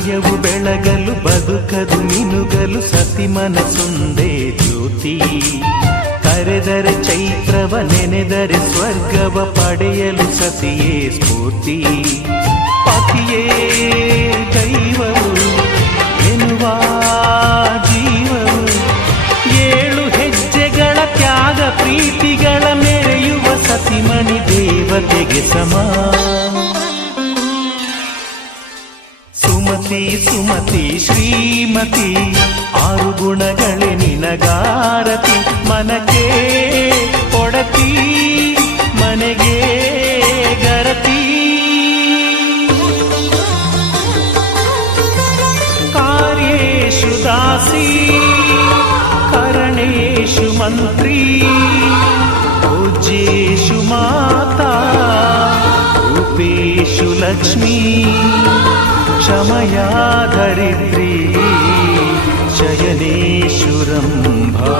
ಹೃದಯವು ಬೆಳಗಲು ಬದುಕದು ಮಿನುಗಲು ಸತಿ ಮನಸ್ಸೊಂದೇ ಜ್ಯೋತಿ. ಕರೆದರೆ ಚೈತ್ರವ ನೆನೆದರೆ ಸ್ವರ್ಗವ ಪಡೆಯಲು ಸತಿಯೇ ಸ್ಫೂರ್ತಿ. ಪತಿಯೇ ದೈವವು ಎನ್ನುವ ಜೀವವು, 7 ಹೆಜ್ಜೆಗಳ ತ್ಯಾಗ ಪ್ರೀತಿಗಳ ಮೆರೆಯುವ ಸತಿಮಣಿ ದೇವತೆಗೆ ಸಮ. ಸುಮತಿ ಸುಮತಿ ಶ್ರೀಮತಿ 6 ಗುಣಗಳೇ ನಿನಗಾರತಿ. ಮನಕ್ಕೆ ಕೊಡತಿ ಮನೆಗೆ ಗರತಿ. ಕಾರ್ಯೇಷು ದಾಸಿ ಕರಣೇಷು ಮಂತ್ರಿ. ಪೂಜ್ಯೇಷು ಮಾತಾ ರೂಪೇಷು ಲಕ್ಷ್ಮೀ. ಕ್ಷಮಯಾ ಧರಿತ್ರಿ ಶಯನೇಷು ರಂಭಾ.